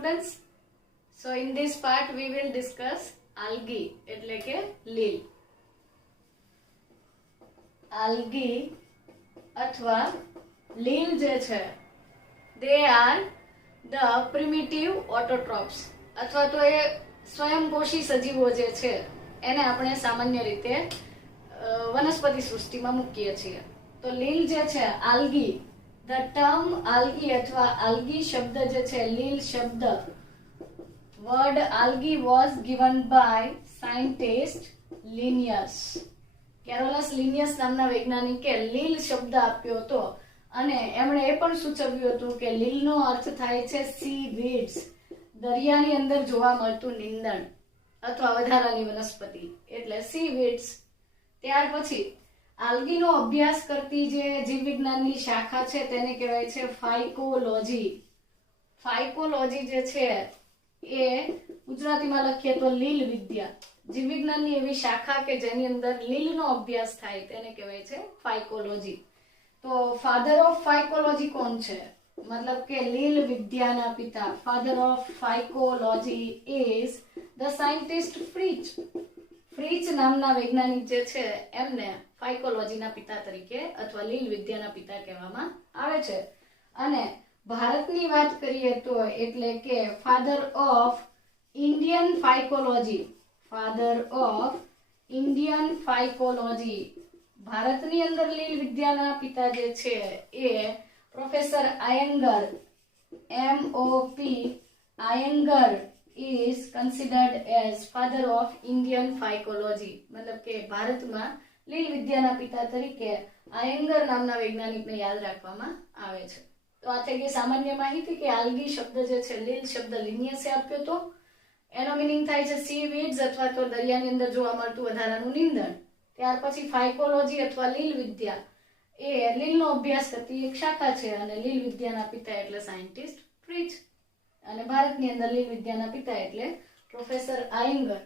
students. So in this part we will discuss algae એટલે કે લીલ. algae અથવા લીલ જે છે they are the primitive autotrophs અથવા તો એ સ્વયંપોષી સજીવો જે છે એને આપણે સામાન્ય રીતે વનસ્પતિ સૃષ્ટિમાં મૂકીએ છીએ. તો લીલ જે છે algae, the term algae અથવા algae શબ્દ જે છે લીલ શબ્દ word algae was given by scientist Linnaeus. Carolus Linnaeus નામના વૈજ્ઞાનિકે લીલ શબ્દ આપ્યો હતો અને એમણે એ પણ સૂચવ્યું હતું કે લીલનો અર્થ થાય છે સી વીડ્સ, દરિયાની અંદર જોવા મળતું નીંદણ અથવા વધારાની વનસ્પતિ એટલે સી વીડ્સ. ત્યાર પછી આલ્ગીનો અભ્યાસ કરતી જે જીવવિજ્ઞાનની શાખા છે તેને કહેવાય છે ફાઇકોલોજી. ફાઇકોલોજી જે છે એ ગુજરાતીમાં લખીએ તો લીલ વિદ્યા. જીવવિજ્ઞાનની એવી શાખા કે જેની અંદર લીલનો અભ્યાસ થાય તેને કહેવાય છે ફાઇકોલોજી. તો ફાધર ઓફ ફાઇકોલોજી કોણ છે? મતલબ કે લીલ વિદ્યાના પિતા. Father of phycology is the scientist Fritsch. Fritsch નામના વૈજ્ઞાનિક જે છે એમને ફાઇકોલોજીના પિતા તરીકે અથવા લીલ વિદ્યાના પિતા કહેવામાં આવે છે. અને ભારતની વાત કરીએ તો એટલે કે father of Indian phycology. Father of Indian phycology. ભારતની અંદર લીલ વિદ્યાના પિતા જે છે એ professor Iyengar, MOP Iyengar is considered as father of Indian phycology. मतलब કે ભારતમાં લીલ વિદ્યાના પિતા તરીકે આયંગર નામના વૈજ્ઞાનિકને યાદ રાખવામાં આવે છે. તો આ થઈ ગઈ સામાન્ય માહિતી કે આલ્ગી શબ્દ જે છે લીલ શબ્દ લિનિયસે આપ્યો તો એનો મીનિંગ થાય છે સી વીડ્સ અથવા તો દરિયાની અંદર જોવા મળતું વધારાનું નીંદણ. ત્યાર પછી ફાઇકોલોજી અથવા લીલ વિદ્યા એ લીલનો અભ્યાસ કરતી એક શાખા છે અને લીલ વિદ્યાના પિતા એટલે સાયન્ટિસ્ટ ફ્રીચ અને ભારતની અંદર લીલ વિદ્યાના પિતા એટલે પ્રોફેસર આયંગર.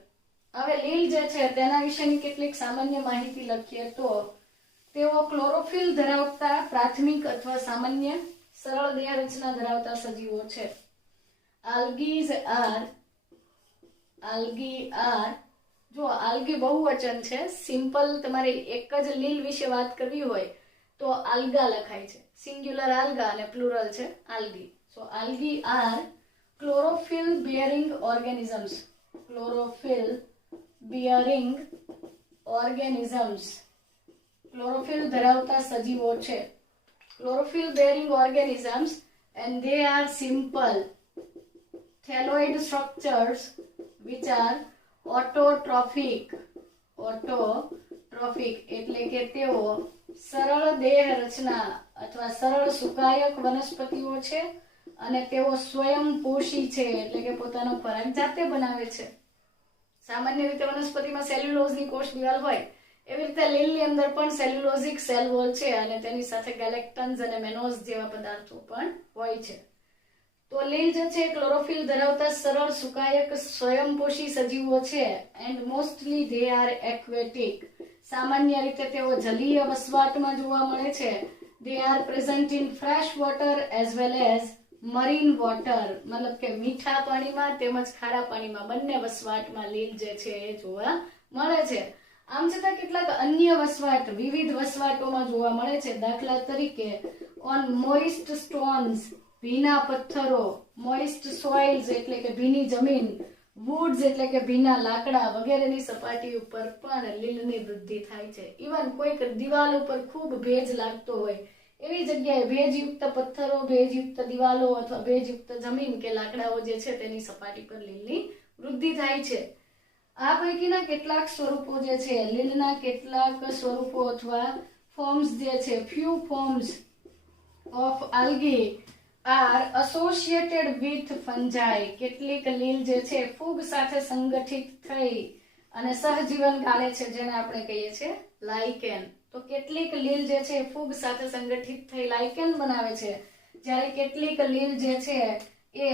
હવે લીલ જે છે તેના વિશેની કેટલીક સામાન્ય માહિતી લખીએ તો તેઓ ક્લોરોફિલ ધરાવતા પ્રાથમિક અથવા સામાન્ય સરળ દેહ રચના ધરાવતા સજીવો છે. algae are જો algae બહુવચન છે. સિમ્પલ તમારે એક જ લીલ વિશે વાત કરવી હોય તો alga લખાય છે. સિંગ્યુલર alga અને પ્લુરલ છે algae. So algae are chlorophyll bearing organisms. Chlorophyll bearing organisms. Chlorophyll ધરાવતા સજીવો છે. Chlorophyll bearing organisms and they are simple thalloid structures which are autotrophic. Autotrophic એટલે કે તેઓ સરળ દેહ રચના અથવા સરળ સુકાયક વનસ્પતિઓ છે અને તેઓ સ્વયંપોષી છે એટલે કે પોતાનો ખોરાક જાતે બનાવે છે. સામાન્ય રીતે વનસ્પતિમાં સેલ્યુલોઝની કોષ દિવાલ હોય એવી રીતે લીલની અંદર પણ સેલ્યુલોઝિક સેલ વોલ છે અને તેની સાથે ગેલેક્ટન્સ અને મેનોઝ જેવા પદાર્થો પણ હોય છે. તો લીલ જે છે ક્લોરોફિલ ધરાવતા સરળ સુકાયક સ્વયંપોષી સજીવો છે and mostly they are aquatic. સામાન્ય રીતે તેઓ જલીય વસવાટમાં જોવા મળે છે. They are present in fresh water as well as marine water. મતલબ કે મીઠા પાણીમાં તેમજ ખારા પાણીમાં બંને વસવાટમાં લીલ જે છે એ જોવા મળે છે. આમ છતાં કેટલાક અન્ય વસવાટ વિવિધ વસવાટોમાં જોવા મળે છે. દાખલા તરીકે ઓન મોઇસ્ટ સ્ટોન્સ, ભીના પથ્થરો, મોઇસ્ટ સોઇલ્સ એટલે કે ભીની જમીન, વુડ્સ એટલે કે ભીના લાકડા વગેરેની સપાટી ઉપર પણ લીલની વૃદ્ધિ થાય છે. ઇવન કોઈક દિવાલ ઉપર ખૂબ ભેજ લાગતો હોય એવી જગ્યાએ ભેજયુક્ત પથ્થરો, ભેજયુક્ત દિવાલો અથવા ભેજયુક્ત જમીન કે લાકડાઓ જે છે તેની સપાટી પર લીલની વૃદ્ધિ થાય છે. આ પૈકીના કેટલાક સ્વરૂપો જે છે લીલના કેટલાક સ્વરૂપો અથવા ફોર્મ્સ જે છે few forms of algae are associated with fungi. કેટલીક લીલ જે છે ફૂગ સાથે સંગઠિત થઈ અને સહજીવન ગાળે છે જેને આપણે કહીએ છીએ લાઇકેન. તો કેટલીક લીલ જે છે ફૂગ સાથે સંગઠિત થઈ લાઇકેન બનાવે છે જ્યારે કેટલીક લીલ જે છે એ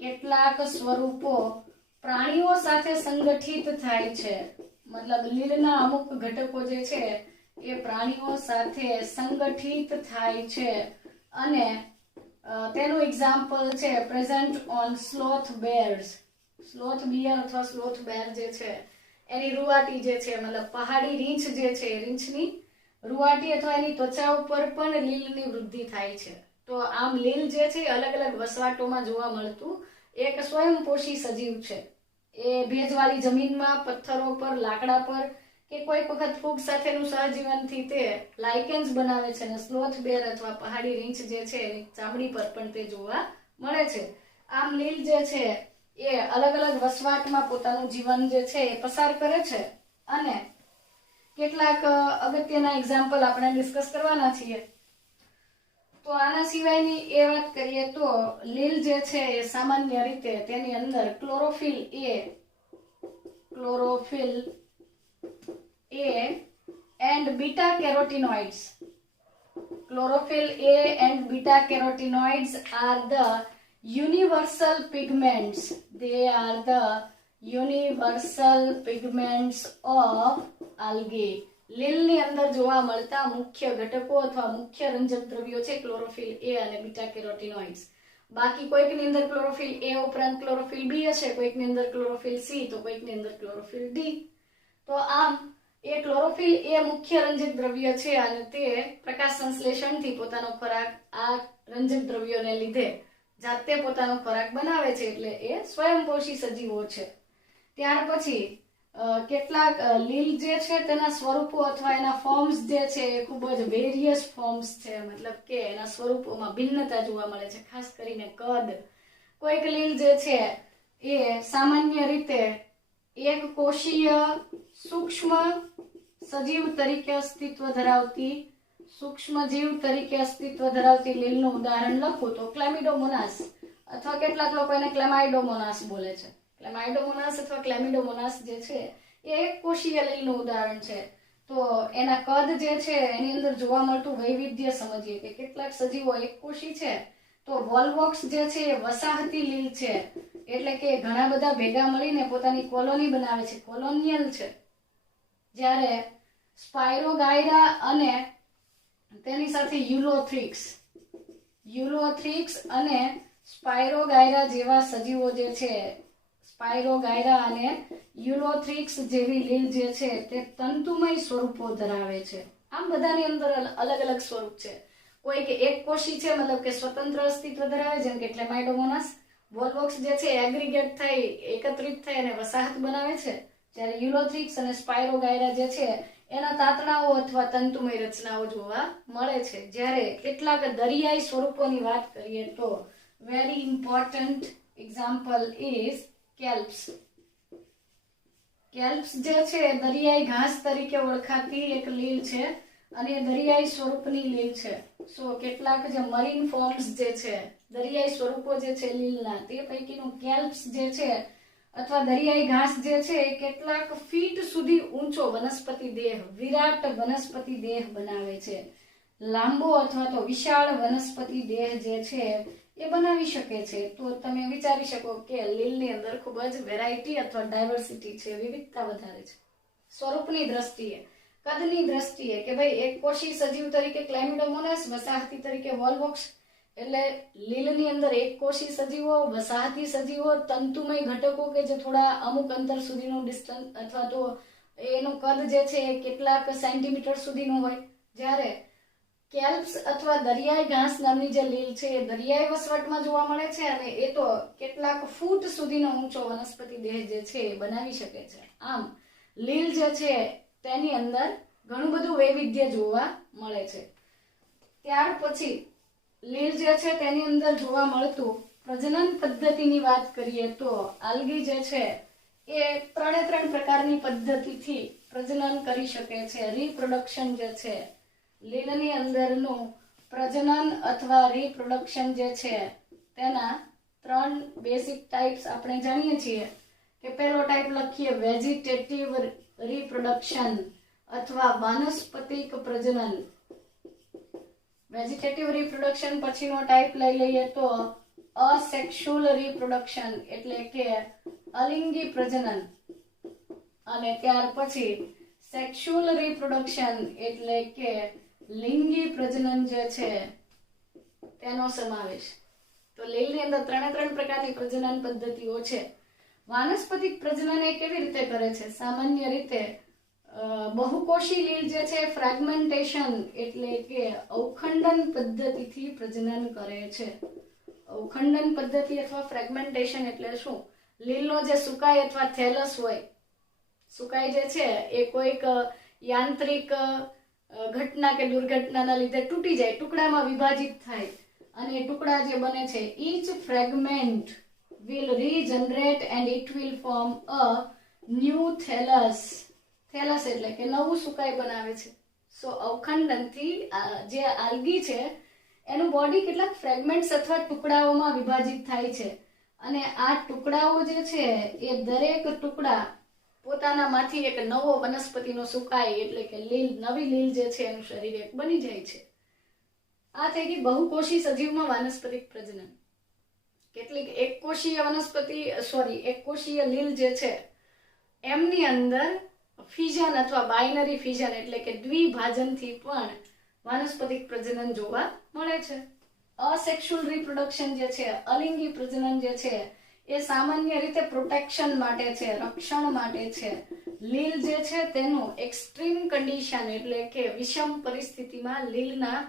કેટલાક સ્વરૂપો પ્રાણીઓ સાથે સંગઠિત થાય છે. મતલબ લીલના અમુક ઘટકો જે છે એ પ્રાણીઓ સાથે સંગઠિત થાય છે અને તેનું એક્ઝામ્પલ છે present on sloth bears. Sloth bear અથવા સ્લોથ બેર જે છે એની રૂવાટી જે છે મતલબ પહાડી રીંછ જે છે રીંછની રૂવાટી અથવા એની ત્વચા ઉપર પણ લીલની વૃદ્ધિ થાય છે. તો આમ લીલ જે છે અલગ અલગ વસવાટોમાં જોવા મળતું એક સ્વયંપોષી સજીવ છે. એ ભેજવાળી જમીનમાં, પથ્થરો પર, લાકડા પર કે કોઈક વખત ફૂગ સાથેનું સહજીવનથી તે લાઇકેન્સ બનાવે છે અને સ્લોથ બેર અથવા પહાડી રીંછ જે છે એની ચામડી પર પણ તે જોવા મળે છે. આમ લીલ જે છે એ અલગ અલગ વસવાટમાં પોતાનું જીવન જે છે એ પસાર કરે છે અને કેટલાક અગત્યના એક્ઝામ્પલ આપણે ડિસ્કસ કરવાના છીએ. તો આના સિવાયની એ વાત કરીએ તો લીલ જે છે એ સામાન્ય રીતે તેની અંદર chlorophyll A and beta carotenoids. Chlorophyll A and beta carotenoids are the universal pigments. They are the universal pigments of algae. લીલની અંદર જોવા મળતા મુખ્ય ઘટકો અથવા મુખ્ય રંજક દ્રવ્યો છે ક્લોરોફિલ A અને બીટા કેરોટીનોઇડ્સ. બાકી કોઈકની અંદર ક્લોરોફિલ A ઉપરાંત ક્લોરોફિલ B હશે, કોઈકની અંદર ક્લોરોફિલ C તો કોઈકની અંદર ક્લોરોફિલ D. તો આમ એ ક્લોરોફિલ એ મુખ્ય રંજક દ્રવ્ય છે અને તે પ્રકાશ સંશ્લેષણથી પોતાનો ખોરાક આ રંજક દ્રવ્યોને લીધે જાતે પોતાનો ખોરાક બનાવે છે એટલે એ સ્વયંપોષી સજીવો છે. ત્યાર પછી કેટલાક લીલ જે છે તેના સ્વરૂપો અથવા એના ફોર્મ્સ જે છે એ ખૂબ જ વેરિયસ ફોર્મ્સ છે, મતલબ કે એના સ્વરૂપોમાં ભિન્નતા જોવા મળે છે, ખાસ કરીને કદ. કોઈક લીલ જે છે એ સામાન્ય રીતે એક કોષીય સૂક્ષ્મ સજીવ તરીકે અસ્તિત્વ ધરાવતી સૂક્ષ્મ જીવ તરીકે અસ્તિત્વ ધરાવતી લીલનું ઉદાહરણ લખું તો ક્લેમિડોમોનાસ અથવા કેટલાક લોકો એને ક્લેમાઇડોમોનાસ બોલે છે. ક્લેમાઇડોમોનાસ અથવા ક્લેમિડોમોનાસ જે છે એ એક કોષીય લીલનું ઉદાહરણ છે. તો એના કદ જે છે એની અંદર જોવા મળતું વૈવિધ્ય સમજીએ કે કેટલાક સજીવો એક કોષી છે તો વોલ્વોક્સ જે છે એ વસાહતી લીલ છે, એટલે કે ઘણા બધા ભેગા મળીને પોતાની કોલોની બનાવે છે, કોલોનિયલ છે. જ્યારે સ્પાયરોગાયરા અને તેની સાથે યુલોથ્રિક્સ અને સ્પાયરોગાયરા જેવા સજીવો જે છે, સ્પાયરોગાયરા અને યુલોથ્રિક્સ જેવી લીલ જે છે તે તંતુમય સ્વરૂપો ધરાવે છે. આમ બધાની અંદર અલગ અલગ સ્વરૂપ છે. કોઈ કે એક કોષી છે મતલબ કે સ્વતંત્ર અસ્તિત્વ ધરાવે જેમ કે ક્લેમાઇડોમોનાસ. વોલ્વોક્સ જે છે એગ્રીગેટ થઈ એકત્રિત થઈ અને વસાહત બનાવે છે, જ્યારે યુલોથ્રિક્સ અને સ્પાયરોગાયરા જે છે એના તાતણાઓ અથવા તંતુમય રચનાઓ જોવા મળે છે. જ્યારે કેટલાક દરિયાઈ સ્વરૂપોની વાત કરીએ તો વેરી ઇમ્પોર્ટન્ટ એક્ઝામ્પલ ઇઝ કેલ્પ્સ. કેલ્પ્સ જે છે દરિયાઈ ઘાસ તરીકે ઓળખાતી એક લીલ છે અને દરિયાઈ સ્વરૂપની લીલ છે. સો કેટલાક જે મરીન ફોર્મ્સ જે છે દરિયાઈ સ્વરૂપો જે છે લીલના તે પૈકીનું કેલ્પ્સ જે છે અથવા દરિયાઈ ઘાસ જે છે એ કેટલાક ફીટ સુધી ઊંચો વનસ્પતિ દેહ, વિરાટ વનસ્પતિ દેહ બનાવે છે. લાંબો અથવા તો વિશાળ વનસ્પતિ દેહ જે છે એ બનાવી શકે છે. તો તમે વિચારી શકો કે લીલની અંદર ખૂબ જ વેરાયટી અથવા ડાયવર્સિટી છે, વિવિધતા વધારે છે. સ્વરૂપની દ્રષ્ટિએ, કદની દ્રષ્ટિએ કે ભાઈ એક કોષી સજીવ તરીકે ક્લેમિડોમોનાસ, વસાહતી તરીકે વોલ્વોક્સ, એટલે લીલની અંદર એક કોષી સજીવો, વસાહતી સજીવો, તંતુમય ઘટકો કે જે થોડા અમુક અંતર સુધીનું ડિસ્ટન્સ અથવા તો એનું કદ જે છે એ કેટલાક સેન્ટીમીટર સુધીનું હોય. જ્યારે કેલ્પ્સ અથવા દરિયાઈ ઘાસ નામની જે લીલ છે એ દરિયાઈ વસવાટમાં જોવા મળે છે અને એ તો કેટલાક ફૂટ સુધીનો ઊંચો વનસ્પતિ દેહ જે છે એ બનાવી શકે છે. આમ લીલ જે છે તેની અંદર ઘણું બધું વૈવિધ્ય જોવા મળે છે. ત્યાર પછી લીલ જે છે તેની અંદર જોવા મળતું પ્રજનન પદ્ધતિની વાત કરીએ તો આલ્ગી જે છે એ ત્રણ પ્રકારની પદ્ધતિથી પ્રજનન કરી શકે છે. રીપ્રોડક્શન જે છે લીલની અંદરનું પ્રજનન અથવા રીપ્રોડક્શન જે છે તેના 3 બેસિક ટાઇપ્સ આપણે જાણીએ છીએ કે પહેલો ટાઇપ લખીએ વેજીટેટિવ રીપ્રોડક્શન અથવા વાનસ્પતિક પ્રજનન. વેજીટેટિવ રીપ્રોડક્શન પછીનો ટાઇપ લઈ લઈએ તો અસેક્સ્યુઅલ રીપ્રોડક્શન એટલે કે અલિંગી પ્રજનન, અને ત્યાર પછી સેક્સ્યુઅલ રીપ્રોડક્શન એટલે કે લિંગી પ્રજનન જે છે તેનો સમાવેશ. તો લીલની અંદર 3 પ્રકારની પ્રજનન પદ્ધતિઓ છે. વાનસ્પતિક પ્રજનન એ કેવી રીતે કરે છે? સામાન્ય રીતે બહુકોષી લીલ જે છે ફ્રેગમેન્ટેશન એટલે કે અવખંડન પદ્ધતિથી પ્રજનન કરે છે. અવખંડન પદ્ધતિ અથવા ફ્રેગમેન્ટેશન એટલે શું? લીલનો જે સુકાઈ અથવા થેલસ હોય, સુકાઈ જે છે એ કોઈક યાંત્રિક ઘટના કે દુર્ઘટનાના લીધે તૂટી જાય, ટુકડામાં વિભાજિત થાય અને ટુકડા જે બને છે, each fragment will regenerate and it will form a new thallus. થેલસ એટલે કે નવું સુકાઈ બનાવે છે. સો અવખંડનથી જે આલ્ગી છે એનું બોડી કેટલાક ફ્રેગમેન્ટ્સ અથવા ટુકડાઓમાં વિભાજિત થાય છે અને આ ટુકડાઓ જે છે એ દરેક ટુકડા પોતાનામાંથી એક નવો વનસ્પતિનો સુકાઈ એટલે કે લીલ, નવી લીલ જે છે એનું શરીર એક બની જાય છે. આ થઈ ગઈ બહુકોષી સજીવમાં વાનસ્પતિક પ્રજનન. કેટલીક એકકોષીય લીલ જે છે એમની અંદર ફ્યુઝન અથવા બાઇનરી ફ્યુઝન એટલે કે દ્વિભાજનથી પણ વાનસ્પતિક પ્રજનન જોવા મળે છે. અસેક્સ્યુઅલ રિપ્રોડક્શન જે છે, અલિંગી પ્રજનન જે છે એ સામાન્ય રીતે પ્રોટેક્શન માટે છે, રક્ષણ માટે છે. લીલ જે છે તેનું એક્સ્ટ્રીમ કન્ડિશન એટલે કે વિષમ પરિસ્થિતિમાં લીલના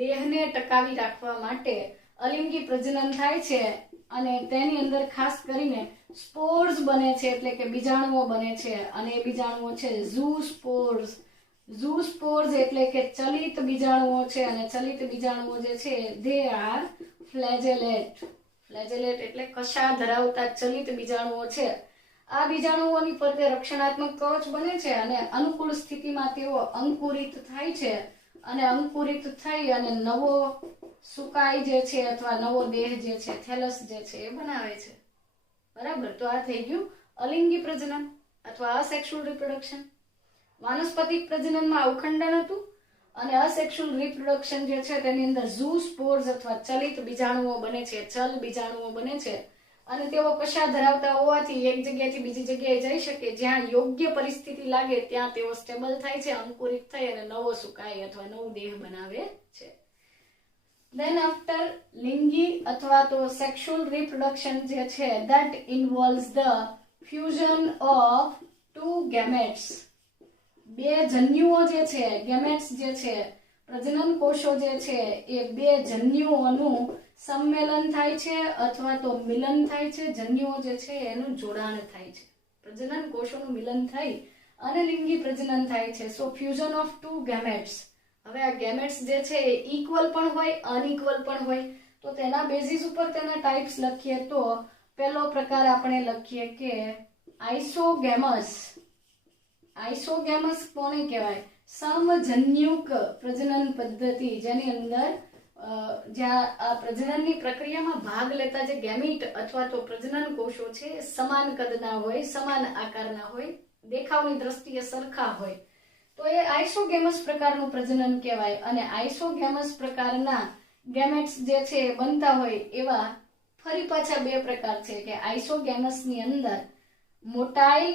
દેહને ટકાવી રાખવા માટે અલિંગી પ્રજનન થાય છે અને તેની અંદર ખાસ કરીને સ્પોર્સ બને છે એટલે કે બીજાણુઓ બને છે અને એ બીજાણુઓ છે ઝૂસ્પોર્સ. ઝૂસ્પોર્સ એટલે કે ચલિત બીજાણુઓ છે અને ચલિત બીજાણુઓ જે છે they are flagellate. ફ્લેજેલેટ એટલે કશા ધરાવતા ચલિત બીજાણુઓ છે. આ બીજાણુઓની ફરતે રક્ષણાત્મક કવચ બને છે અને અનુકૂળ સ્થિતિમાં તેઓ અંકુરિત થાય છે અને અંકુરિત થઈ અને નવો સુકાઈ જે છે અથવા નવો દેહ જે છે, થેલસ જે છે એ બનાવે છે. બરાબર. તો આ થઈ ગયું અલિંગી પ્રજનન અથવા અસેક્સ્યુઅલ રિપ્રોડક્શન. વાનસ્પતિક પ્રજનનમાં અવખંડન હતું અને અસેક્સ્યુઅલ રિપ્રોડક્શન જે છે તેની અંદર ઝૂસ્પોર્સ અથવા ચલિત બીજાણુઓ બને છે, ચલ બીજાણુઓ બને છે અને તેઓ કશા ધરાવતા હોવાથી એક જગ્યાએથી બીજી જગ્યાએ જઈ શકે. જ્યાં યોગ્ય પરિસ્થિતિ લાગે ત્યાં તેઓ સ્ટેબલ થાય છે, અંકુરિત થઈ અને નવો સુકાઈ અથવા નવો દેહ બનાવે છે. Then after લિંગી અથવા તો sexual reproduction જે છે that involves the fusion of two gametes. બે જન્યુઓ જે છે, ગેમેટ્સ જે છે, પ્રજનન કોષો જે છે એ બે જન્યુઓનું સંમેલન થાય છે અથવા તો મિલન થાય છે. જન્યુઓ જે છે એનું જોડાણ થાય છે. પ્રજનન કોષોનું મિલન થઈ અને લિંગી પ્રજનન થાય છે. સો ફ્યુઝન ઓફ ટુ ગેમેટ્સ. હવે આ ગેમેટ્સ જે છે એ ઇક્વલ પણ હોય, અનઇક્વલ પણ હોય. તો તેના બેઝિસ ઉપર તેના ટાઈપ્સ લખીએ તો પહેલો પ્રકાર આપણે લખીએ કે આઇસોગેમસ. આઇસોગેમસ કોને કહેવાય? સમજન્યુક પ્રજનન પદ્ધતિ, જેની અંદર જ્યાં આ પ્રજનનની પ્રક્રિયામાં ભાગ લેતા જે ગેમીટ અથવા તો પ્રજનન કોષો છે સમાન કદના હોય, સમાન આકારના હોય, દેખાવની દ્રષ્ટિએ સરખા હોય. તો એ આઇસોગેમસ પ્રકારનું પ્રજનન કહેવાય. અને આઇસોગેમસ પ્રકારના ગેમેટ્સ જે છે બનતા હોય એવા ફરી પાછા બે પ્રકાર છે કે આઇસોગેમસની અંદર મોટાઇલ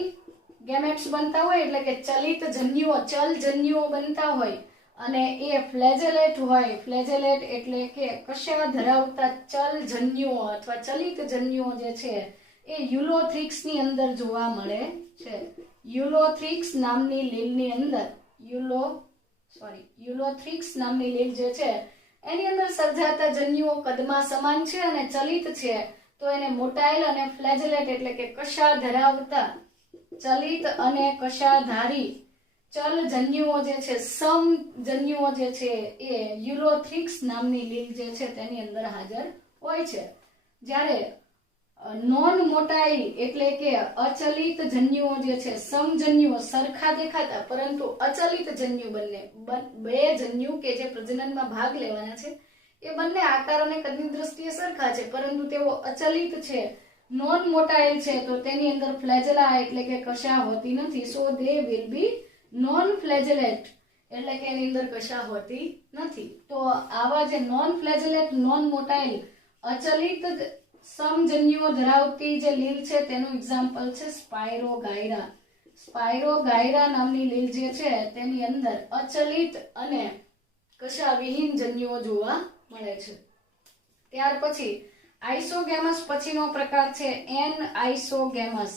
ગેમેટ્સ બનતા હોય એટલે કે ચલિત જન્યુઓ, ચલ જન્યુઓ બનતા હોય અને એ ફ્લેજેલેટ હોય. ફ્લેજેલેટ એટલે કે કશા ધરાવતા ચલ જન્યુઓ અથવા ચલિત જન્યુઓ જે છે એ યુલોથ્રિક્સની અંદર જોવા મળે છે. યુલોથ્રિક્સ નામની લીલની અંદર યુલોથ્રિક્સ નામની લીલ જે છે એની અંદર સર્જાતા જન્યુઓ કદમાં સમાન છે અને ચલિત છે. તો એને મોટાઇલ અને ફ્લેજેલેટ એટલે કે કશા ધરાવતા ચલિત અને કશાધારી ચલ જન્યુઓ જે છે, સમ જન્યુઓ જે છે એ યુલોથ્રિક્સ નામની લીલ જે છે તેની અંદર હાજર હોય છે. જ્યારે નોન મોટાઇલ એટલે કે અચલિત જન્યુઓ જે છે, સમજન્યુઓ સરખા દેખાતા પરંતુ અચલિત જન્યુ બે જન્યુ કે જે પ્રજનનમાં ભાગ લેવાના છે એ બંને આકાર અને કદની દ્રષ્ટિએ સરખા છે પરંતુ તેઓ અચલિત છે, નોન મોટાઇલ છે. તો તેની અંદર ફ્લેજેલા એટલે કે કશા હોતી નથી. સો દે વિલ બી નોન ફ્લેજેલેટ એટલે કે એની અંદર કશા હોતી નથી. તો આવા જે નોન ફ્લેજેલેટ, નોન મોટાઇલ, અચલિત સમજન્યુઓ ધરાવતી જે લીલ છે તેનું એક્ઝામ્પલ છે સ્પાયરોગાયરા. સ્પાયરોગાયરા નામની લીલ જે છે તેની અંદર અચલિત અને કશા વિહીન જન્યુઓ જોવા મળે છે. ત્યાર પછી આઇસોગેમસ પછીનો પ્રકાર છે એન આઇસોગેમસ.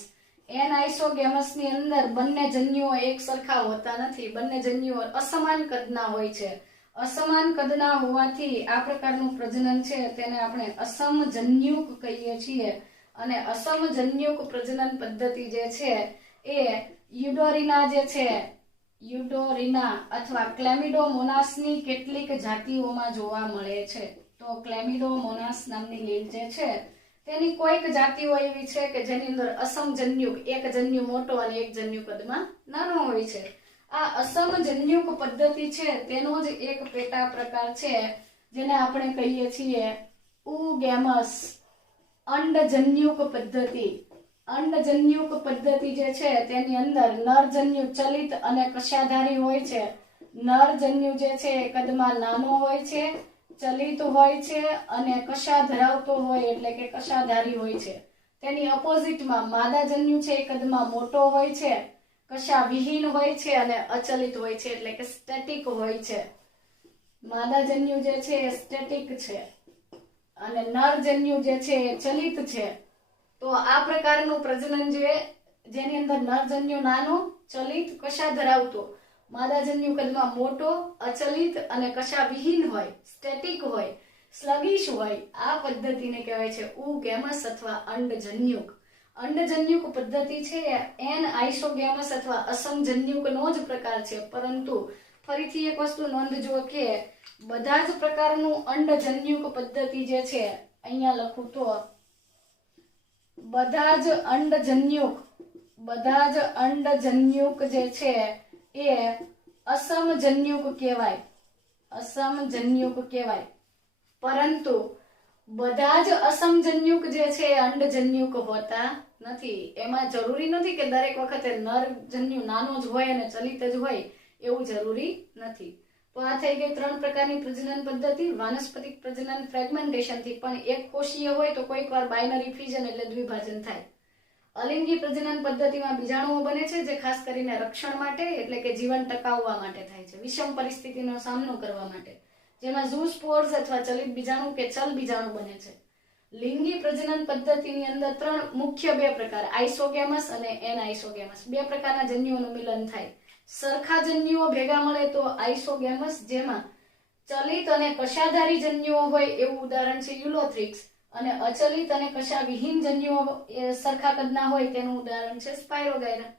એન આઇસોગેમસ ની અંદર બંને જન્યુઓ એક સરખા હોતા નથી, બંને જન્યુઓ અસમાન કદના હોય છે. અસમાન કદના હોવાથી આ પ્રકારનું પ્રજનન છે તેને આપણે અસમજન્યુક કહીએ છીએ. અને અસમજન્યુક પ્રજનન પદ્ધતિ જે છે એ યુડોરિના જે છે, યુડોરિના અથવા ક્લેમિડોમોનાસની કેટલીક જાતિઓમાં જોવા મળે છે. તો ક્લેમિડોમોનાસ નામની લીલ જે છે તેની કોઈક જાતિઓ એવી છે કે જેની અંદર અસમજન્યુક, એક જન્યુ મોટો અને એક જન્યુ કદમાં નાનો હોય છે. આ અસમજન્યુક પદ્ધતિ છે તેનો જ એક પેટા પ્રકાર છે જેને આપણે કહીએ છીએ ઉગેમસ, અંડજન્યુક પદ્ધતિ. અંડજન્યુક પદ્ધતિ જે છે તેની અંદર નરજન્યુ ચલિત અને કશાધારી હોય છે. નરજન્યુ જે છે એ કદમાં નાનો હોય છે, ચલિત હોય છે અને કશા ધરાવતો હોય એટલે કે કશાધારી હોય છે. તેની ઓપોઝિટમાં માદાજન્યુ છે એ કદમાં મોટો હોય છે, કશા વિહીન હોય છે અને અચલિત હોય છે એટલે કે સ્ટેટિક હોય છે. માદાજન્યુ જે છે એ સ્ટેટિક છે અને નરજન્યુ જે છે એ ચલિત છે. તો આ પ્રકારનું પ્રજનન જેની અંદર નરજન્યુ નાનો, ચલિત, કશા ધરાવતો, માદાજન્યુ કદમાં મોટો, અચલિત અને કશા વિહીન હોય, સ્ટેટિક હોય, સ્લગિશ હોય, આ પદ્ધતિને કહેવાય છે ઉગેમસ અથવા અંડજન્યુક. અંડજન્યુક પદ્ધતિ છે એન આઇસોગેમસ અથવા અસમજન્યુકનો જ પ્રકાર છે. પરંતુ ફરીથી એક વસ્તુ નોંધજો કે બધા જ પ્રકારનું અંડજન્યુક પદ્ધતિ જે છે, અહીંયા લખું તો બધા જ અંડજન્યુક જે છે એ અસમજન્યુક કહેવાય, અસમજન્યુક કહેવાય. પરંતુ બધા જ અસમજન્યુક જે છે એ અંડજન્યુક હોતા નથી. એમાં જરૂરી નથી કે દરેક વખતે નરજન્યુ નાનો જ હોય અને ચલિત જ હોય, એવું જરૂરી નથી. તો આ થઈ ગઈ 3 પ્રકારની પ્રજનન પદ્ધતિ. વાનસ્પતિક પ્રજનન ફ્રેગમેન્ટેશન થી પણ એક કોષીય હોય તો કોઈક વાર બાઇનરી ફ્યુઝન એટલે દ્વિભાજન થાય. અલિંગી પ્રજનન પદ્ધતિમાં બીજાણુઓ બને છે જે ખાસ કરીને રક્ષણ માટે એટલે કે જીવન ટકાવવા માટે થાય છે, વિષમ પરિસ્થિતિનો સામનો કરવા માટે, જેમાં ઝૂસ્પોર્સ અથવા ચલિત બીજાણુ કે ચલ બીજાણુ બને છે. લિંગી પ્રજનન પદ્ધતિની અંદર 3 મુખ્ય 2 પ્રકાર, આઇસોગેમસ અને એન આઇસોગેમસ, 2 પ્રકારના જન્યુઓનું મિલન થાય. સરખા જન્યુઓ ભેગા મળે તો આઇસોગેમસ, જેમાં ચલિત અને કશાધારી જન્યુઓ હોય એવું ઉદાહરણ છે યુલોથ્રિક્સ, અને અચલિત અને કશા વિહીન જન્યુઓ સરખા કદના હોય તેનું ઉદાહરણ છે સ્પાયરોગાયરા.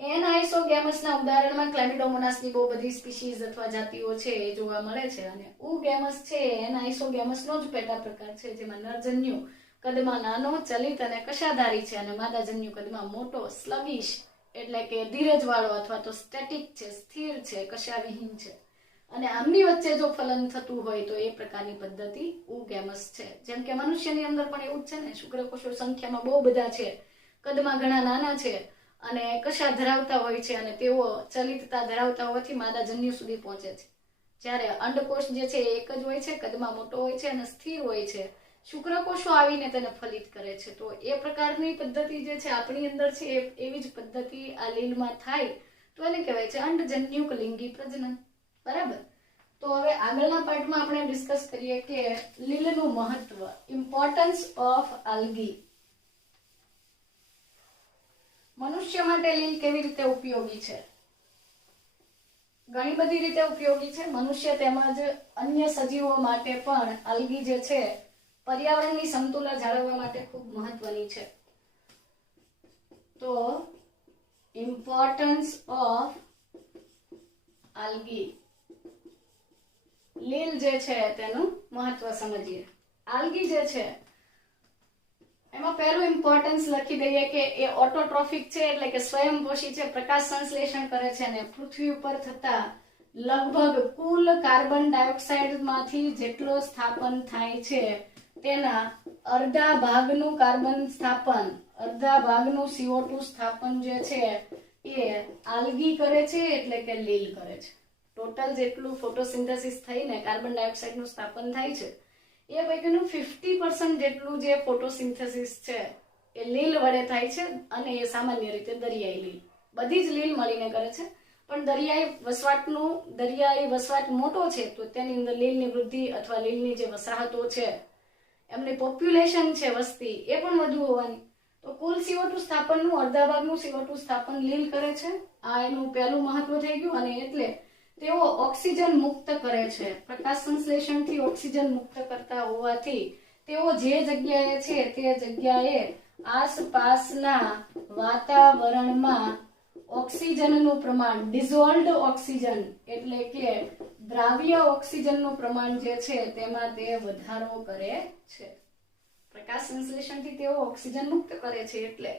એન આઇસોગેમસના ઉદાહરણમાં ક્લેમિડોમોનાસની બહુ બધી સ્પીસીઝ અથવા જાતિઓ છે એ જોવા મળે છે. અને ઉગેમસ છે એન આઇસોગેમસનો જ પેટા પ્રકાર છે જેમાં નરજન્યુ કદમાં નાનો, ચલિત અને કશાધારી છે અને માદાજન્યુ કદમાં મોટો, સ્લગિશ એટલે કે ધીરજવાળો અથવા તો સ્ટેટિક છે, સ્થિર છે, કશાવિહીન છે. અને આમની વચ્ચે જો ફલન થતું હોય તો એ પ્રકારની પદ્ધતિ ઉગેમસ છે. જેમ કે મનુષ્યની અંદર પણ એવું જ છે ને, શુક્રકોષો સંખ્યામાં બહુ બધા છે, કદમાં ઘણા નાના છે અને કશા ધરાવતા હોય છે અને તેઓ ચલિતતા ધરાવતા હોવાથી માદાજન્યુ સુધી પહોંચે છે. જ્યારે અંડકોષ જે છે એક જ હોય છે, કદમાં મોટો હોય છે અને સ્થિર હોય છે. શુક્રકોષો આવીને તેને ફલિત કરે છે. તો એ પ્રકારની પદ્ધતિ જે છે આપણી અંદર છે એવી જ પદ્ધતિ આ લીલમાં થાય તો એને કહેવાય છે અંડજન્યુક લિંગી પ્રજનન. બરાબર. તો હવે આગળના પાર્ટમાં આપણે ડિસ્કસ કરીએ કે લીલનું મહત્વ, ઇમ્પોર્ટન્સ ઓફ આલ્ગી. મનુષ્ય માટે લીલ કેવી રીતે ઉપયોગી છે? ઘણી બધી રીતે ઉપયોગી છે. મનુષ્ય તેમજ અન્ય સજીવો માટે પણ આલ્ગી જે છે પર્યાવરણની સમતુલા જાળવવા માટે ખૂબ મહત્વની છે. તો ઇમ્પોર્ટન્સ ઓફ આલ્ગી, લીલ જે છે તેનું મહત્વ સમજીએ. આલ્ગી જે છે એમાં પહેલું ઇમ્પોર્ટન્સ લખી દઈએ કે એ ઓટોટ્રોફિક છે એટલે કે સ્વયંપોષી છે, પ્રકાશ સંશ્લેષણ કરે છે અને પૃથ્વી ઉપર થતા લગભગ કુલ કાર્બન ડાયોક્સાઇડ માંથી જેટલો સ્થાપન થાય છે તેના અડધા ભાગનું કાર્બન સ્થાપન, અડધા ભાગનું CO2 સ્થાપન જે છે એ આલ્ગી કરે છે એટલે કે લીલ કરે છે. ટોટલ જેટલું ફોટોસિન્થેસિસ થઈને કાર્બન ડાયોક્સાઇડનું સ્થાપન થાય છે એ પૈકીનું 50% જેટલું જે ફોટોસિન્થેસિસ છે એ લીલ વડે થાય છે. અને એ સામાન્ય રીતે દરિયાઈ લીલ, બધી જ લીલ મળીને કરે છે. પણ દરિયાઈ વસવાટ મોટો છે તો તેની અંદર લીલની વૃદ્ધિ અથવા લીલની જે વસાહતો છે એમની પોપ્યુલેશન છે વસ્તી એ પણ વધુ હોવાની, તો કુલ CO2 સ્થાપનનું અડધા ભાગનું CO2 સ્થાપન લીલ કરે છે. આ એનું પહેલું મહત્વ થઈ ગયું. અને એટલે તેઓ ઓક્સિજન મુક્ત કરે છે. પ્રકાશ સંશ્લેષણથી ઓક્સિજન મુક્ત કરતા હોવાથી તેઓ જે જગ્યાએ છે તે જગ્યાએ આસપાસના વાતાવરણમાં ઓક્સિજનનું પ્રમાણ, ડિઝોલ્વડ ઓક્સિજન એટલે કે દ્રાવ્ય ઓક્સિજનનું પ્રમાણ જે છે તેમાં તે વધારો કરે છે. પ્રકાશ સંશ્લેષણથી તેઓ ઓક્સિજન મુક્ત કરે છે એટલે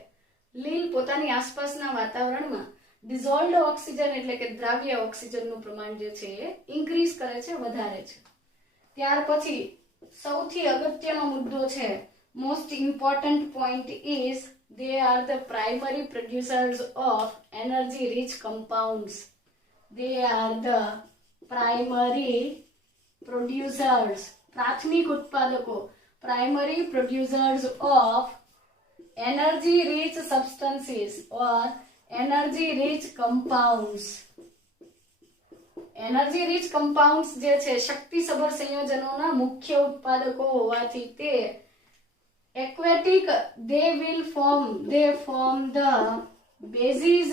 લીલ પોતાની આસપાસના વાતાવરણમાં ડિઝોલ્વડ ઓક્સિજન એટલે કે દ્રાવ્ય ઓક્સિજનનું પ્રમાણ જે છે એ ઇન્ક્રીઝ કરે છે, વધારે છે. ત્યાર પછી સૌથી અગત્યનો મુદ્દો છે, most important point is they are the primary producers of energy rich compounds. They are the primary producers, પ્રાથમિક ઉત્પાદકો, primary producers of energy rich substances or energy rich compounds. Energy rich compounds જે છે શક્તિસભર સંયોજનોના મુખ્ય ઉત્પાદકો હોવાથી તે aquatic, they form the basis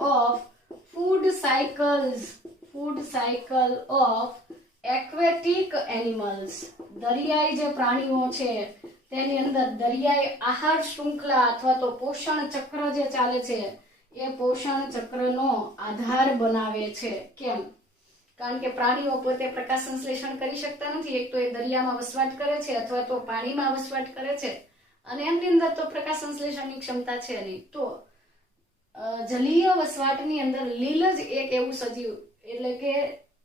of food cycle of aquatic animals. દરિયાઈ જે પ્રાણીઓ છે તેની અંદર દરિયાઈ આહાર શૃંખલા અથવા તો પોષણ ચક્ર જે ચાલે છે એ પોષણ ચક્રનો આધાર બનાવે છે. કેમ? કારણ કે પ્રાણીઓ પોતે પ્રકાશ સંશ્લેષણ કરી શકતા નથી. એક તો એ દરિયામાં વસવાટ કરે છે અથવા તો પાણીમાં વસવાટ કરે છે અને એમની અંદર તો પ્રકાશ સંશ્લેષણની ક્ષમતા છે નહીં. તો જલીય વસવાટની અંદર લીલ જ એક એવું સજીવ, એટલે કે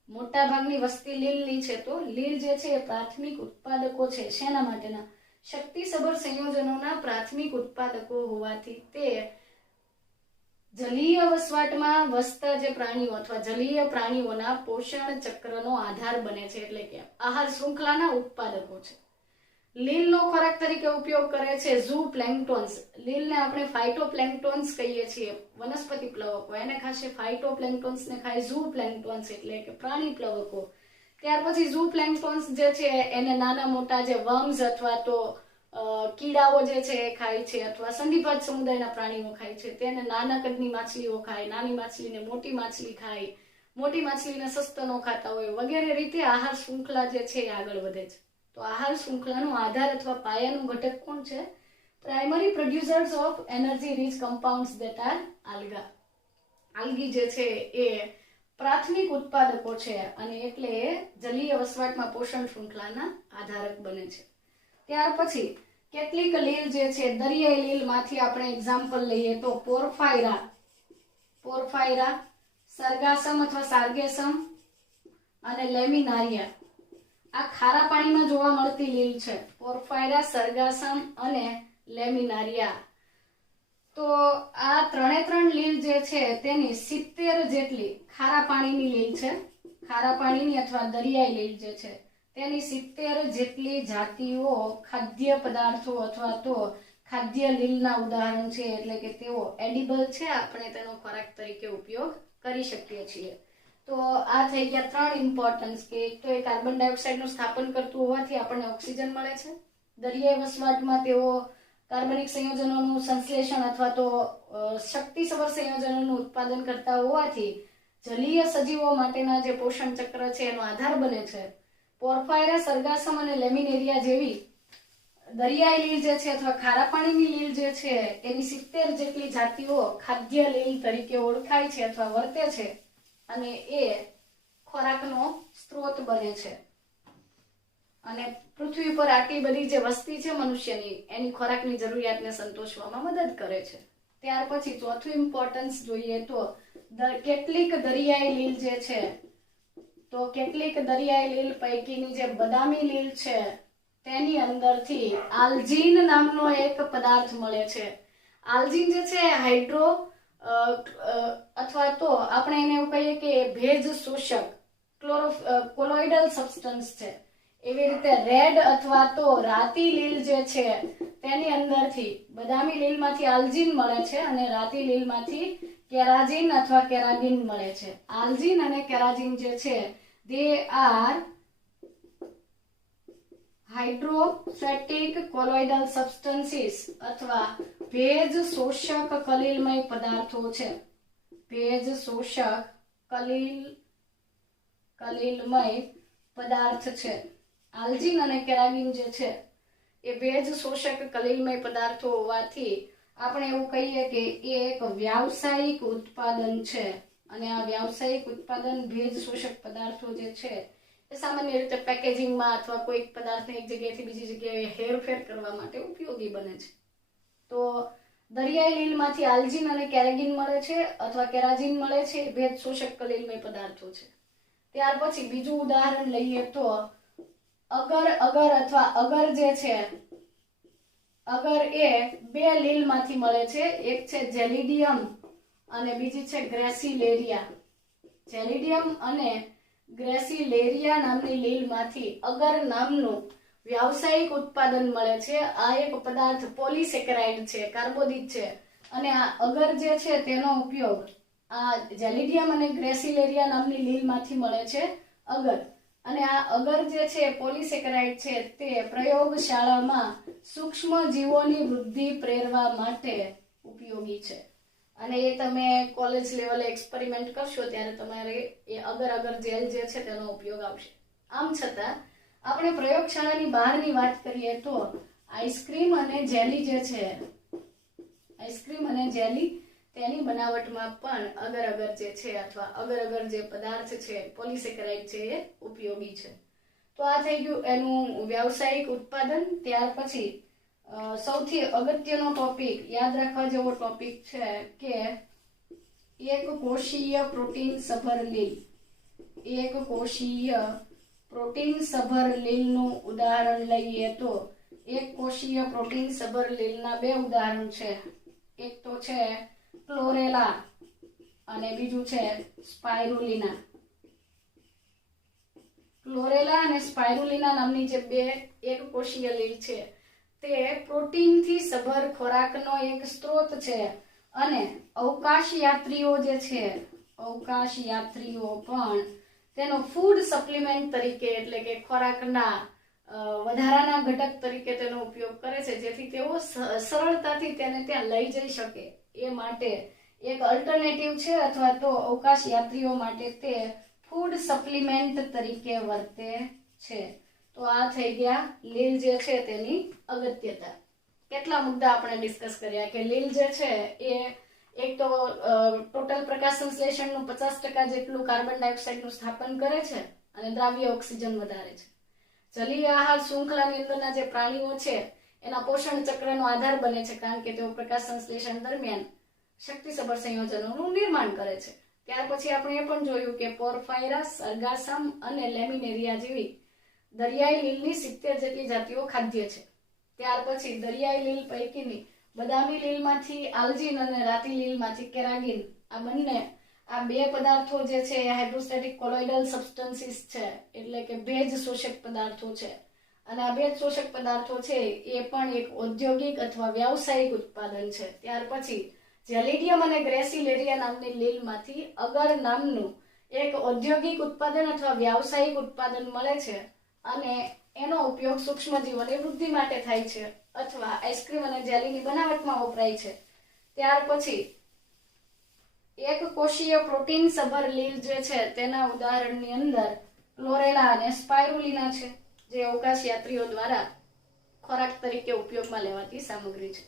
મોટા ભાગની વસ્તી લીલની છે. તો લીલ જે છે એ પ્રાથમિક ઉત્પાદકો છે. શેના માટેના? શક્તિસભર સંયોજનોના પ્રાથમિક ઉત્પાદકો હોવાથી તે જલીય વસવાટમાં વસતા જે પ્રાણીઓ અથવા જલીય પ્રાણીઓના પોષણ ચક્રનો આધાર બને છે, એટલે કે આહાર શૃંખલાના ઉત્પાદકો છે. લીલનો ખોરાક તરીકે ઉપયોગ કરે છે ઝૂ પ્લેન્કટોન્સ. લીલને આપણે ફાઇટોપ્લેન્કટોન્સ કહીએ છીએ, વનસ્પતિ પ્લવકો. એને ખાશે ફાઇટોપ્લેન્કટોન્સ ને ખાય ઝૂ પ્લેન્કટોન્સ એટલે કે પ્રાણી પ્લવકો. ત્યાર પછી ઝૂ પ્લેન્કટોન્સ જે છે એને નાના મોટા જે વર્મ્સ અથવા તો કીડાઓ જે છે એ ખાય છે, અથવા સંધિપાદ સમુદાયના પ્રાણીઓ ખાય છે. તેને નાના કદની માછલીઓ ખાય, નાની માછલીને મોટી માછલી ખાય, મોટી માછલીને સસ્તનો ખાતા હોય, વગેરે રીતે આહાર શૃંખલા જે છે એ આગળ વધે છે. તો આહાર શૃંખલાનો આધાર અથવા પાયાનું ઘટક કોણ છે? Primary producers of energy rich compounds that are algae. Algae જે છે એ પ્રાથમિક ઉત્પાદકો છે અને એટલે જલીય વસવાટમાં પોષણ શૃંખલાના આધારક બને છે. ત્યાર પછી કેટલીક લીલ જે છે દરિયાઈ લીલ માંથી આપણે એક્ઝામ્પલ લઈએ તો પોર્ફાયરા, સરગાસમ અથવા સાર્ગેસમ અને લેમિનારિયા. આ ખારા પાણીમાં જોવા મળતી લીલ છે. પોર્ફાયરા, સરગાસમ અને લેમિનારિયા. તો આ ત્રણ લીલ જે છે તેની 70 જેટલી ખારા પાણીની લીલ છે. ખારા પાણીની અથવા દરિયાઈ લીલ જે છે તેની 70 જેટલી જાતિઓ ખાદ્ય પદાર્થો અથવા તો ખાદ્ય લીલના ઉદાહરણ છે, એટલે કે તેઓ એડિબલ છે, આપણે તેનો ખોરાક તરીકે ઉપયોગ કરી શકીએ છીએ. તો આ થઈ ગયા 3 ઇમ્પોર્ટન્સ, કે એક તો એ કાર્બન ડાયોક્સાઇડનું સ્થાપન કરતું હોવાથી આપણને ઓક્સિજન મળે છે. દરિયાઈ વસવાટમાં તેઓ કાર્બનિક સંયોજનોનું સંશ્લેષણ અથવા તો શક્તિસભર સંયોજનોનું ઉત્પાદન કરતા હોવાથી જલીય સજીવો માટેના જે પોષણ ચક્ર છે એનો આધાર બને છે. પોર્ફાયરા, સરગાસમ અને લેમિનેરિયા જેવી દરિયાઈ લીલ જે છે અથવા ખારા પાણીની લીલ જે છે એની 70 જેટલી જાતિઓ ખાદ્ય લીલ તરીકે ઓળખાય છે અથવા વર્તે છે અને એ ખોરાકનો સ્ત્રોત બને છે. અને પૃથ્વી પર આટલી બધી જે વસ્તી છે મનુષ્યની, એની ખોરાકની જરૂરિયાતને સંતોષવામાં મદદ કરે છે. ત્યાર પછી ચોથું ઇમ્પોર્ટન્સ જોઈએ તો કેટલીક દરિયાઈ લીલ જે છે, તો કેટલીક દરિયાઈ લીલ પૈકીની જે બદામી લીલ છે તેની અંદરથી આલ્જીન નામનો એક પદાર્થ મળે છે. આલ્જીન જે છે હાઇડ્રો અથવા તો આપણે એને એવું કહીએ કે ભેજ શોષક કોલોઇડલ સબસ્ટન્સ છે. એવી રીતે રેડ અથવા તો રાતી લીલ જે છે તેની અંદરથી બદામી લીલમાંથી આલ્જીન મળે છે અને રાતી લીલમાંથી કેરાજીન અથવા કેરાગીન મળે છે. આલ્જીન અને કેરાજીન જે છે they are હાઇડ્રોફેટિક કોલોઇડલ સબસ્ટન્સીસ અથવા ભેજ શોષક કલીલમય પદાર્થો છે. ભેજ શોષક કલીલમય પદાર્થ છે. આલ્જીન અને કેરાટિન જે છે એ ભેજ શોષક કલીલમય પદાર્થો હોવાથી આપણે એવું કહીએ કે એ એક વ્યાવસાયિક ઉત્પાદન છે. અને આ વ્યાવસાયિક ઉત્પાદન ભેજ શોષક પદાર્થો જે છે એ સામાન્ય રીતે પેકેજિંગમાં અથવા કોઈ પદાર્થને એક જગ્યાએથી બીજી જગ્યાએ હેરફેર કરવા માટે ઉપયોગી બને છે. તો દરિયાઈ લીલમાંથી આલ્જીન અને કેરાટિન મળે છે અથવા કેરાટિન મળે છે. ભેજ શોષક કલીલમય પદાર્થો છે. ત્યાર પછી બીજું ઉદાહરણ લઈએ તો અગર અથવા અગર જે છે, અગર એ બે લીલમાંથી મળે છે. એક છે જેલિડિયમ અને બીજી છે ગ્રેસિલેરિયા. જેલિડિયમ અને ગ્રેસિલેરિયા નામની લીલમાંથી અગર નામનું વ્યાવસાયિક ઉત્પાદન મળે છે. આ એક પદાર્થ પોલિસેકેરાઇડ છે, કાર્બોદિત છે. અને આ અગર જે છે તેનો ઉપયોગ આ જેલિડિયમ અને ગ્રેસિલેરિયા નામની લીલમાંથી મળે છે અગર. અને આ અગર જે છે પોલિસેકેરાઇડ છે તે પ્રયોગશાળામાં સૂક્ષ્મ જીવોની વૃદ્ધિ પ્રેરવા માટે ઉપયોગી છે. અને એ તમે કોલેજ લેવલે એક્સપેરિમેન્ટ કરશો ત્યારે તમારે એ અગર જેલ જે છે તેનો ઉપયોગ આવશે. આમ છતાં આપણે પ્રયોગશાળાની બહારની વાત કરીએ તો આઈસ્ક્રીમ અને જેલી જે છે, આઈસ્ક્રીમ અને જેલી તેની બનાવટમાં પણ અગર જે છે અથવા અગર જે પદાર્થ છે પોલિસેકેરાઇડ છે એ ઉપયોગી છે. તો આ થઈ ગયું એનું વ્યાવસાયિક ઉત્પાદન. ત્યાર પછી સૌથી અગત્યનો ટોપિક, યાદ રાખવા જેવો ટોપિક છે કે એક કોષીય પ્રોટીન સભર લીલ. એક કોષીય પ્રોટીન સભર લીલનું ઉદાહરણ લઈએ તો એક કોષીય પ્રોટીન સભર લીલના બે ઉદાહરણ છે. એક તો છે ક્લોરેલા અને બીજું છે સ્પાઇરુલિના. ક્લોરેલા અને સ્પાઇરુલિના નામની જે બે એક કોષીય લીલ છે તે પ્રોટીનથી સભર ખોરાકનો એક સ્ત્રોત છે. અને અવકાશ યાત્રીઓ જે છે, અવકાશ યાત્રીઓ પણ તેનો ફૂડ સપ્લિમેન્ટ તરીકે એટલે કે ખોરાકના વધારાના ઘટક તરીકે તેનો ઉપયોગ કરે છે, જેથી તેઓ સરળતાથી તેને ત્યાં લઈ જઈ શકે એ માટે એક અલ્ટરનેટિવ છે અથવા તો અવકાશ યાત્રીઓ માટે તે ફૂડ સપ્લિમેન્ટ તરીકે વર્તે છે. તો આ થઈ ગયા લીલ જે છે તેની અગત્યતા. કેટલા મુદ્દા આપણે ડિસ્કસ કર્યા કે લીલ જે છે એ એક તો ટોટલ પ્રકાશ સંશ્લેષણનું 50% જેટલું કાર્બન ડાયોક્સાઇડનું સ્થાપન કરે છે અને દ્રાવ્ય ઓક્સિજન વધારે છે. જલીય આહાર શૃંખલાની અંદરના જે પ્રાણીઓ છે એના પોષણ ચક્રનો આધાર બને છે, કારણ કે તેઓ પ્રકાશ સંશ્લેષણ દરમિયાન શક્તિસભર સંયોજનોનું નિર્માણ કરે છે. ત્યાર પછી આપણે એ પણ જોયું કે પોર્ફાયરા, સરગાસમ અને લેમિનેરિયા જેવી દરિયાઈ લીલની 70 જેટલી જાતિઓ ખાદ્ય છે. ત્યાર પછી દરિયાઈ લીલ પૈકીની બદામી લીલમાંથી આલ્જીન અને રાતી લીલમાંથી કેરાટિન, આ બે પદાર્થો જે છે એ હાઇડ્રોસ્ટેટિક કોલોઇડલ સબસ્ટન્સીસ છે, એટલે કે ભેજ શોષક પદાર્થો છે. અને આ ભેજ શોષક પદાર્થો છે એ પણ એક ઔદ્યોગિક અથવા વ્યાવસાયિક ઉત્પાદન છે. ત્યાર પછી જેલિડિયમ અને ગ્રેસિલેરિયા નામની લીલમાંથી અગર નામનું એક ઔદ્યોગિક ઉત્પાદન અથવા વ્યાવસાયિક ઉત્પાદન મળે છે અને એનો ઉપયોગ સૂક્ષ્મ જીવોની વૃદ્ધિ માટે થાય છે અથવા આઈસ્ક્રીમ અને જેલીની બનાવટમાં વપરાય છે. ત્યાર પછી એક કોષીય પ્રોટીન સભર લીલ જે છે તેના ઉદાહરણની અંદર ક્લોરેલા અને સ્પાઇરુલિના છે, જે અવકાશ યાત્રીઓ દ્વારા ખોરાક તરીકે ઉપયોગમાં લેવાતી સામગ્રી છે.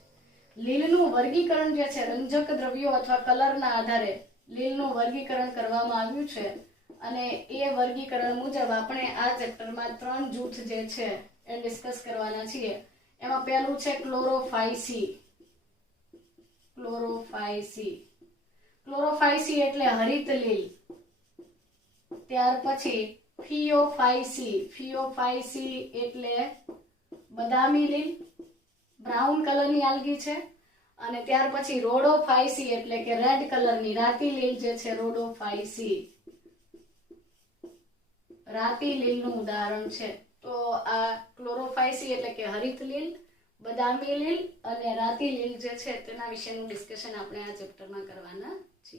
લીલનું વર્ગીકરણ જે છે રંજક દ્રવ્યો અથવા કલરના આધારે લીલનું વર્ગીકરણ કરવામાં આવ્યું છે. અને એ વર્ગીકરણ મુજબ આપણે આ ચેપ્ટરમાં 3 જૂથ જે છે એ ડિસ્કસ કરવાના છીએ. એમાં પહેલું છે ક્લોરોફાઇસી. ક્લોરોફાઇસી એટલે હરિત લીલ. ત્યાર પછી ફિયોફાઇસી એટલે બદામી લીલ, બ્રાઉન કલરની આલ્ગી છે. અને ત્યાર પછી રોડોફાઇસી એટલે કે રેડ કલરની રાતી લીલ જે છે રોડોફાઇસી, રાતી લીલનું ઉદાહરણ છે. તો આ ક્લોરોફાઇસી એટલે કે હરિત લીલ, બદામી લીલ અને રાતી લીલ જે છે તેના વિશેનું ડિસ્કશન આપણે આ ચેપ્ટરમાં કરવાના છે.